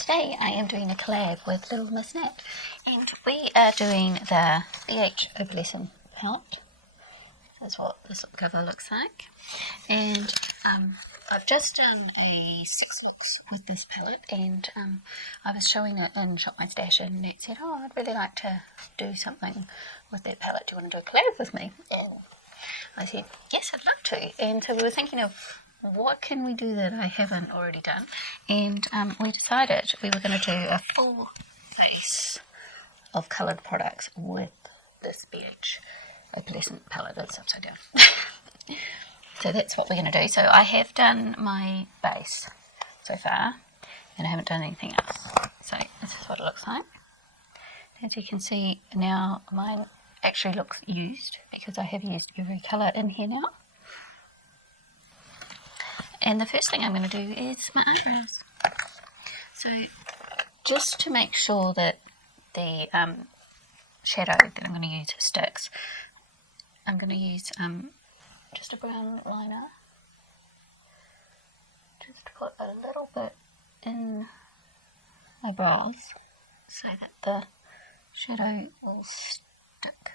Today I am doing a collab with Lil Ms Nat, and we are doing the BH Opalescent palette. That's what this cover looks like. And I've just done a 6 looks with this palette, and I was showing it in Shop My Stash, and Nat said, oh, I'd really like to do something with that palette. Do you want to do a collab with me? And I said, yes, I'd love to. And so we were thinking of what can we do that I haven't already done, and we decided we were going to do a full face of coloured products with this BH Opalescent palette. That's upside down. So that's what we're going to do. So I have done my base so far, and I haven't done anything else. So this is what it looks like. As you can see now, mine actually looks used because I have used every colour in here now. And the first thing I'm going to do is my eyebrows. So just to make sure that the shadow that I'm going to use sticks, I'm going to use just a brown liner. Just to put a little bit in my brows so that the shadow will stick.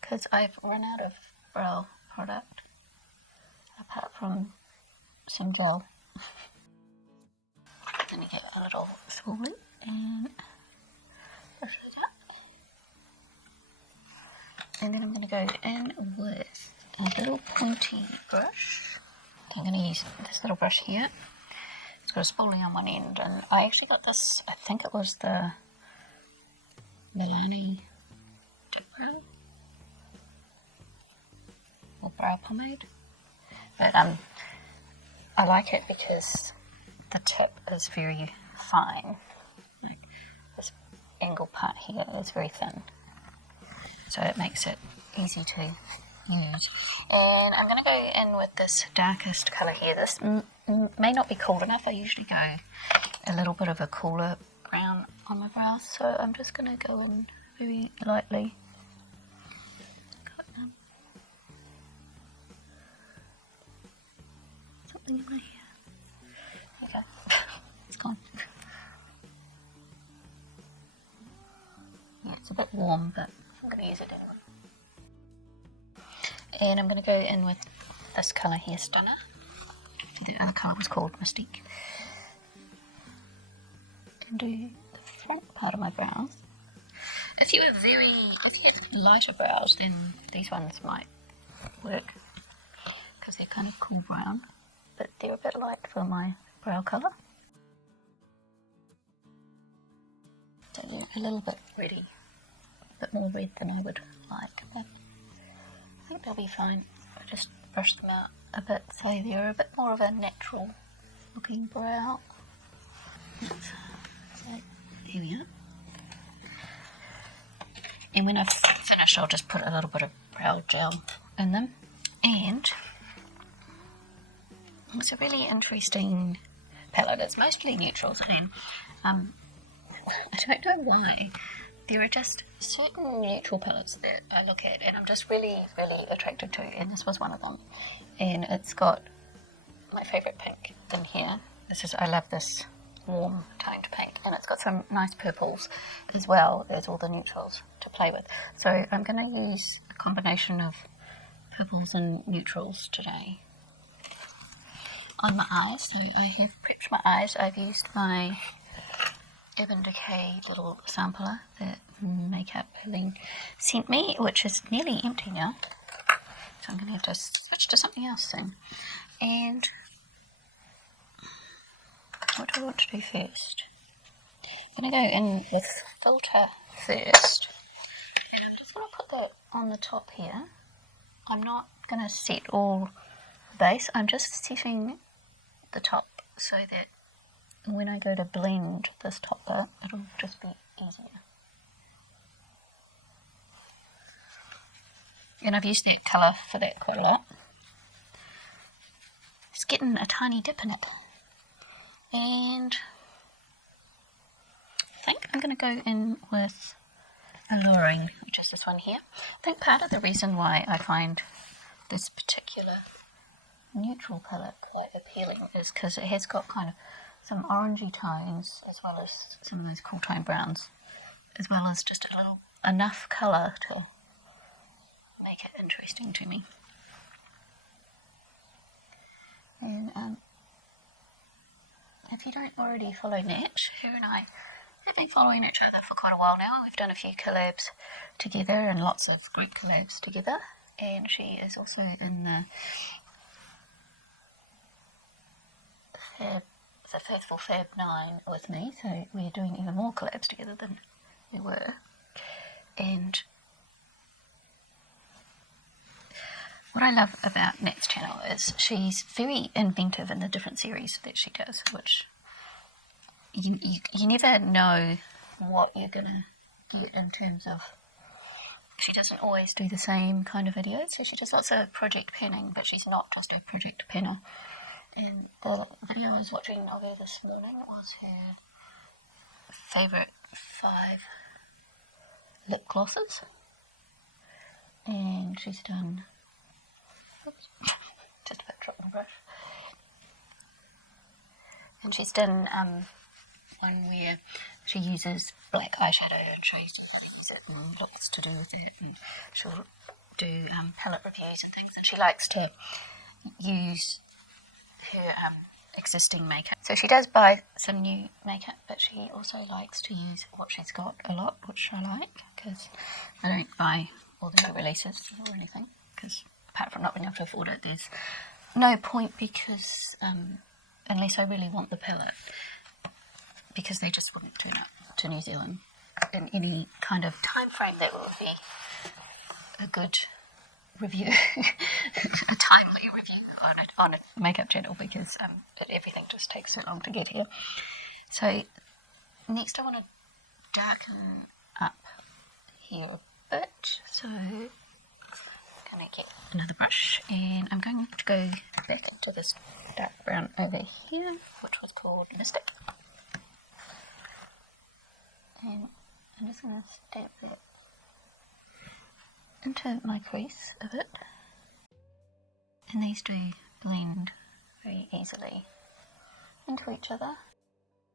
Because I've run out of brow product apart from some gel. Let me get a little spoolie and brush it up. And then I'm going to go in with a little pointy brush. I'm going to use this little brush here. It's got a spoolie on one end, and I actually got this, I think it was the Maybelline Better or brow pomade, but I like it because the tip is very fine. Like this angle part here is very thin, so it makes it easy to use. And I'm going to go in with this darkest colour here. This may not be cool enough. I usually go a little bit of a cooler brown on my brows, so I'm just going to go in very lightly. In my hair. Okay, it's gone. Yeah, it's a bit warm, but I'm going to use it anyway. And I'm going to go in with this colour here, Stunner. The other colour was called Mystique. And do the front part of my brows. If you have lighter brows, then these ones might work because they're kind of cool brown. But they're a bit light for my brow colour. So they're a little bit reddy, a bit more red than I would like, but I think they'll be fine. I just brush them out a bit so they're a bit more of a natural looking brow. So here we are. And when I've finished, I'll just put a little bit of brow gel in them. And it's a really interesting palette. It's mostly neutrals, and I don't know why. There are just certain neutral palettes that I look at and I'm just really, really attracted to, and this was one of them. And it's got my favourite pink in here. I love this warm toned pink, and it's got some nice purples as well as all the neutrals to play with. So I'm going to use a combination of purples and neutrals today on my eyes. So I have prepped my eyes. I've used my Urban Decay little sampler that Makeup Eileen sent me, which is nearly empty now. So I'm going to have to switch to something else soon. And what do I want to do first? I'm going to go in with filter first. And I'm just going to put that on the top here. I'm not going to set all the base. I'm just setting the top so that when I go to blend this top bit, it'll just be easier. And I've used that colour for that quite a lot. It's getting a tiny dip in it. And I think I'm going to go in with Alluring, which is this one here. I think part of the reason why I find this particular neutral palette quite appealing is because it has got kind of some orangey tones as well as some of those cool tone browns, as well as just a little enough colour to make it interesting to me. And if you don't already follow Nat, her and I have been following each other for quite a while now. We've done a few collabs together and lots of group collabs together, and she is also in the Faithful Fab 9 with me, so we're doing even more collabs together than we were. And what I love about Nat's channel is she's very inventive in the different series that she does, which you never know what you're going to get in terms of. She doesn't always do the same kind of videos, so she does lots of project panning, but she's not just a project panner. And the video I was watching of her this morning was her favourite 5 lip glosses, and she's done, oops, just about dropped my brush, and she's done one where she uses black eyeshadow and shows you how to use it and lots to do with it, and she'll do palette reviews and things, and she likes to use her existing makeup. So she does buy some new makeup, but she also likes to use what she's got a lot, which I like, because I don't buy all the new releases or anything, because apart from not being able to afford it, there's no point, because unless I really want the palette, because they just wouldn't turn up to New Zealand in any kind of time frame that would be a good review, a timely review on a makeup channel, because everything just takes so long to get here. So next I want to darken up here a bit, so I'm going to get another brush and I'm going to go back into this dark brown over here, which was called Mystique, and I'm just going to stamp that into my crease a bit, and these do blend very easily into each other.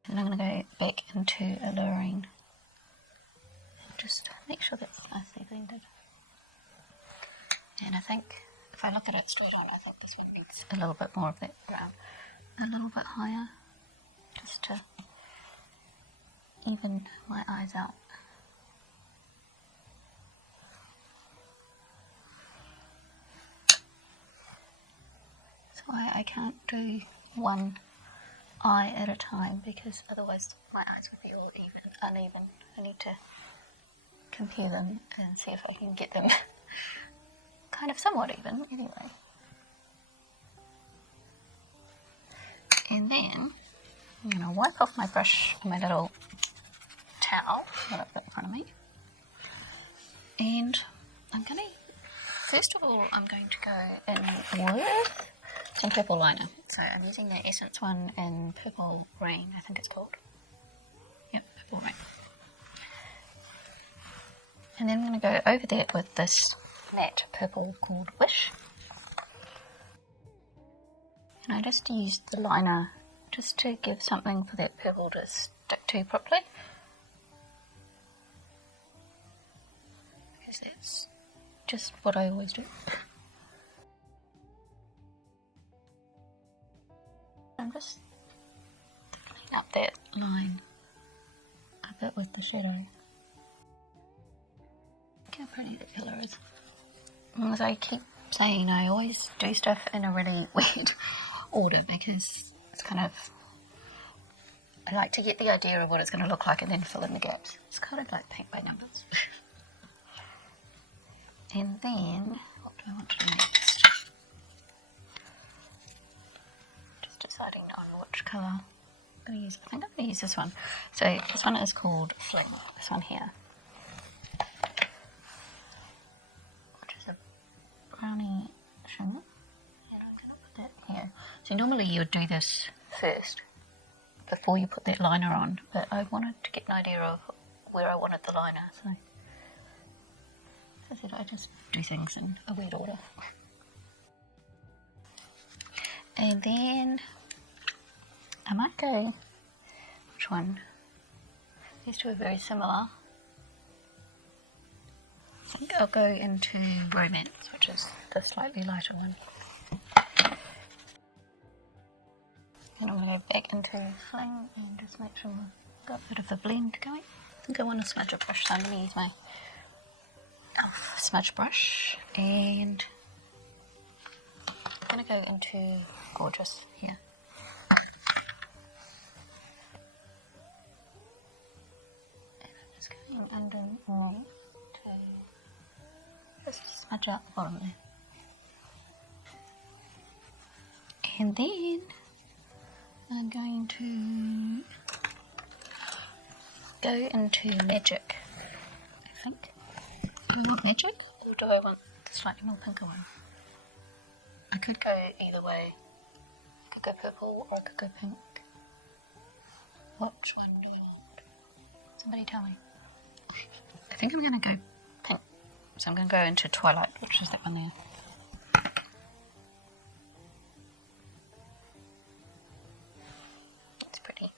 And I'm going to go back into Alluring and just make sure that's nicely blended. And I think if I look at it straight on, I think this one needs a little bit more of that brown, a little bit higher, just to even my eyes out. That's why I can't do one eye at a time, because otherwise my eyes would be all uneven. I need to compare them and see if I can get them kind of somewhat even anyway. And then I'm going to wipe off my brush and my little towel that I've got in front of me, and I'm going to, first of all, I'm going to go in with some purple liner. So I'm using the Essence one in Purple Rain, I think it's called. Yep, Purple Rain. And then I'm going to go over that with this matte purple called Wish. And I just used the liner just to give something for that purple to stick to properly, because that's just what I always do. I'm just cleaning up that line a bit with the shadow. Look how pretty the colour is. As I keep saying, I always do stuff in a really weird order, because it's kind of, I like to get the idea of what it's going to look like and then fill in the gaps. It's kind of like paint by numbers. And then, what do I want to do next? Just deciding on which colour I'm going to use. I think I'm going to use this one. So this one is called Fling, this one here, which is a brownie shimmer. And I'm going to put that here. So normally you would do this first before you put that liner on, but I wanted to get an idea of where I wanted the liner, so I said I just do things in a weird order. And then I might go, which one? These two are very similar. I think I'll go into Romance, which is the slightly lighter one. And I'm going to go back into Fling and just make sure I've got a bit of the blend going. I think I want to smudge a brush, so I'm going to use my smudge brush, and I'm going to go into Gorgeous here. And I'm just going underneath to just smudge out the bottom there. And then I'm going to go into Magic, I think. Do I want Magic, or do I want the slightly more pinker one? I could go either way. I could go purple or I could go pink. Which one do I want? Somebody tell me. I think I'm going to go pink. So I'm going to go into Twilight, which is that one there. It's pretty.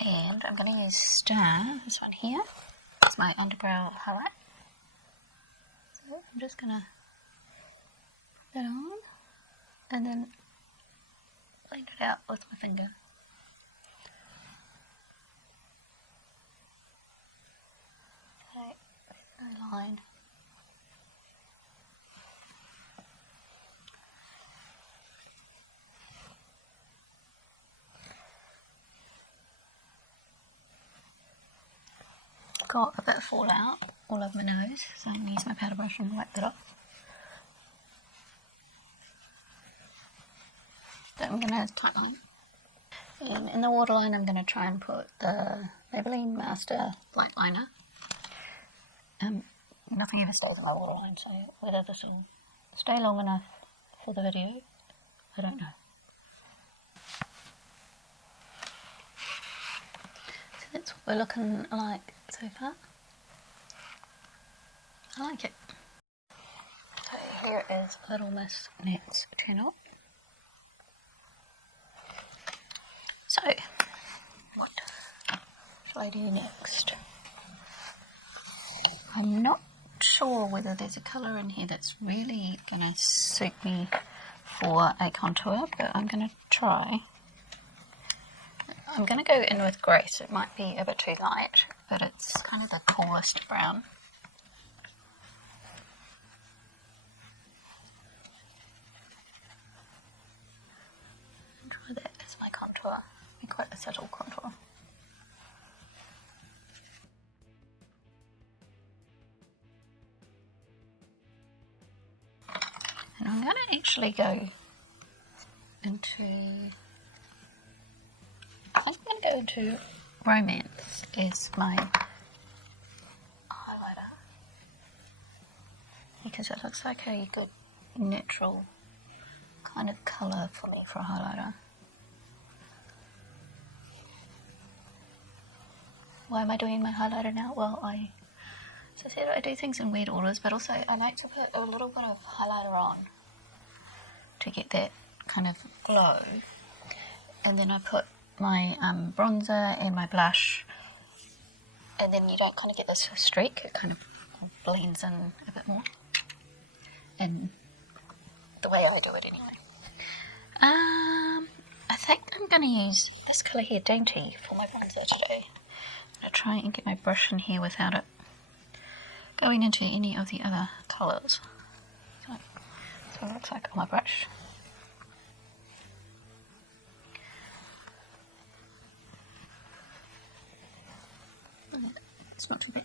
And I'm going to use Star, this one here. It's my underbrow highlight. So I'm just going to put that on and then blend it out with my finger. So there's no line. Got a bit of fallout all over my nose, so I'm going to use my powder brush and wipe that off. So I'm going to tightline. And in the waterline I'm going to try and put the Maybelline Master Light Liner. Nothing ever stays in my waterline, so whether this will stay long enough for the video, I don't know. So that's what we're looking like so far. I like it. So here is Lil Ms Nat's channel. So, what shall I do next? I'm not sure whether there's a colour in here that's really going to suit me for a contour, but I'm going to try. I'm going to go in with Grace. It might be a bit too light, but it's kind of the coolest brown. I'll try that as my contour. Be quite a subtle contour. And I'm going to actually go into, I think I'm going to go into Romance as my highlighter, because it looks like a good natural kind of colour for me for a highlighter. Why am I doing my highlighter now? Well, as I said, I do things in weird orders, but also I like to put a little bit of highlighter on to get that kind of glow. And then I put my bronzer and my blush, and then you don't kind of get this streak, it kind of blends in a bit more. And the way I do it anyway. I think I'm going to use this colour here, Dainty, for my bronzer today. I'm going to try and get my brush in here without it going into any of the other colours. So that's what it looks like on my brush. It's not too bad.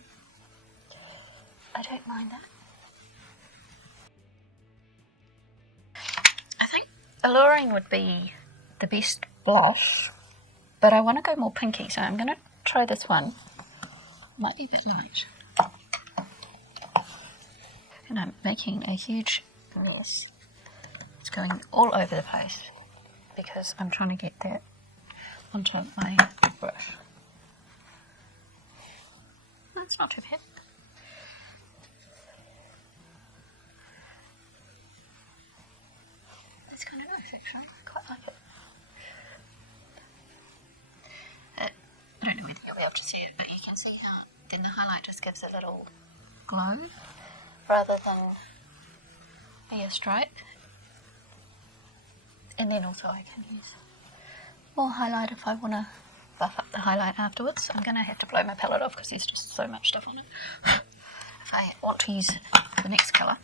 I don't mind that. I think Alluring would be the best blush, but I want to go more pinky, so I'm going to try this one. Might be a bit light. And I'm making a huge mess. It's going all over the place because I'm trying to get that onto my brush. That's not too bad. It's kind of nice actually, I quite like it. I don't know whether you'll be able to see it, but you can see how then the highlight just gives a little glow rather than a stripe. And then also I can use more highlight if I want to buff up the highlight afterwards. I'm going to have to blow my palette off because there's just so much stuff on it. If I want to use the next colour.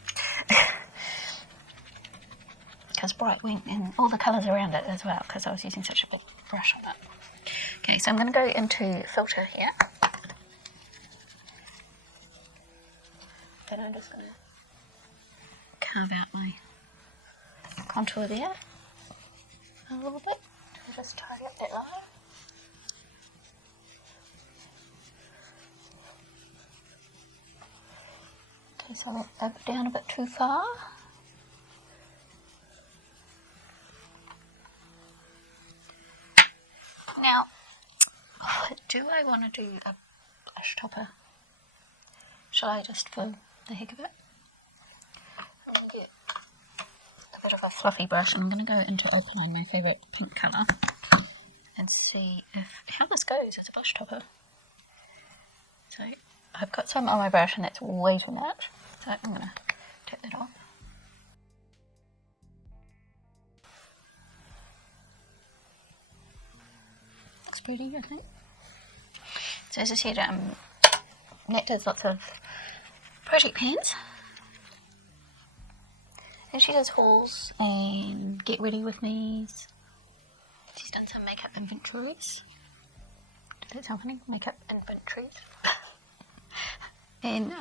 Because Bright went and all the colours around it as well because I was using such a big brush on it. Okay, so I'm going to go into filter here. Then I'm just going to carve out my contour there a little bit to just tidy up that line. Okay, so I went up down a bit too far. Now, do I want to do a blush topper? Shall I just for the heck of it? I'm going to get a bit of a fluffy brush and I'm going to go into Opal on my favourite pink colour and see how this goes as a blush topper. So I've got some on my brush and that's way too much, so I'm going to take that off. Looks pretty, I think. So as I said, Nat does lots of project pans, and she does hauls and get ready with me's. She's done some makeup inventories. Did that sound funny? Makeup inventories. And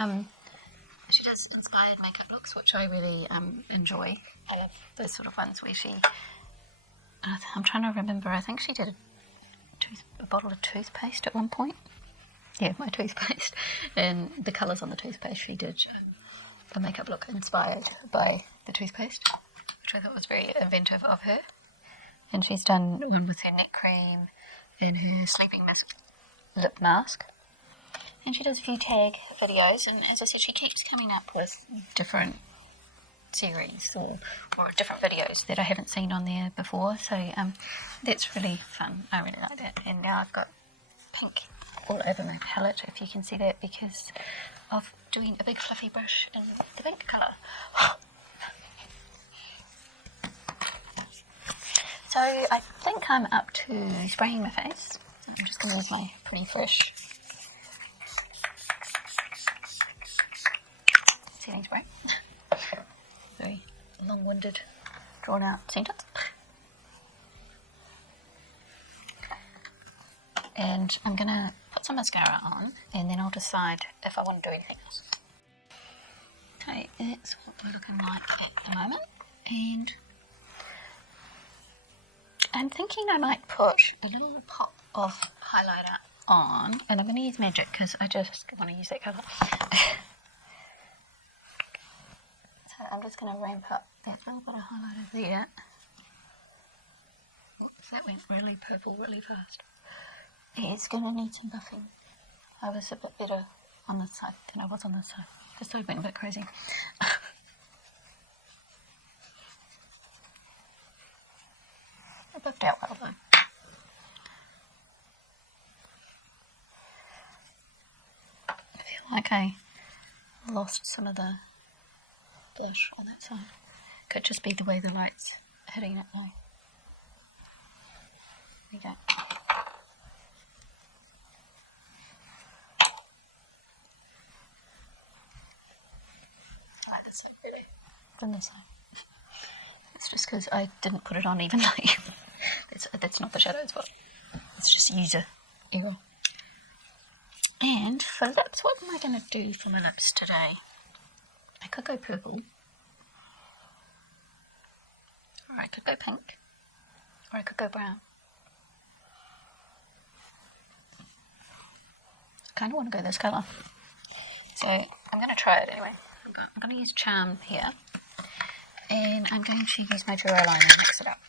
she does inspired makeup looks, which I really enjoy. I love those sort of ones where she, I'm trying to remember, I think she did a bottle of toothpaste at one point. Yeah, my toothpaste. And the colours on the toothpaste, she did a makeup look inspired by the toothpaste, which I thought was very inventive of her. And she's done one with her neck cream and her sleeping lip mask. And she does a few tag videos, and as I said, she keeps coming up with different series or different videos that I haven't seen on there before, so that's really fun. I really like that. And now I've got pink all over my palette, if you can see that, because of doing a big fluffy brush in the pink colour. So I think I'm up to spraying my face. I'm just going to use my Pretty Fresh setting spray. Very long-winded, drawn-out sentence. And I'm going to put some mascara on, and then I'll decide if I want to do anything else. Okay, that's what we're looking like at the moment. And I'm thinking I might put a little pop of highlighter on, and I'm going to use Magic because I just want to use that colour. So I'm just going to ramp up that little bit of highlighter there. Oops, that went really purple really fast. It's going to need some buffing. I was a bit better on this side than I was on this side. This side went a bit crazy. It buffed out well though. I feel like I lost some of the blush on that side. Could just be the way the light's hitting it though. There we go. I like this side better than this side. It's just because I didn't put it on evenly. That's not the shadow's fault. It's just user error. And for lips, what am I going to do for my lips today? I could go purple, or I could go pink, or I could go brown. I kind of want to go this colour, so I'm going to try it anyway. I'm going to use Charm here, and I'm going to use my True Eyeliner and mix it up.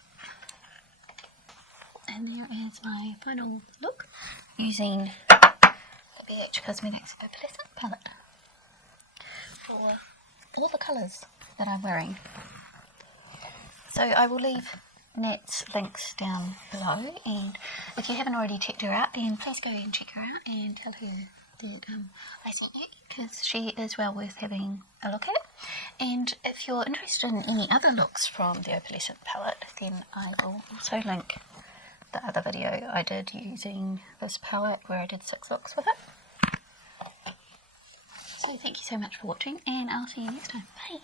And there is my final look using the BH Cosmetics Opalescent palette for all the colours that I'm wearing. So I will leave Nat's links down below, and if you haven't already checked her out, then please go and check her out and tell her that I sent you, because she is well worth having a look at. And if you're interested in any other looks from the Opalescent palette, then I will also link the other video I did using this palette where I did 6 looks with it. So thank you so much for watching, and I'll see you next time. Bye!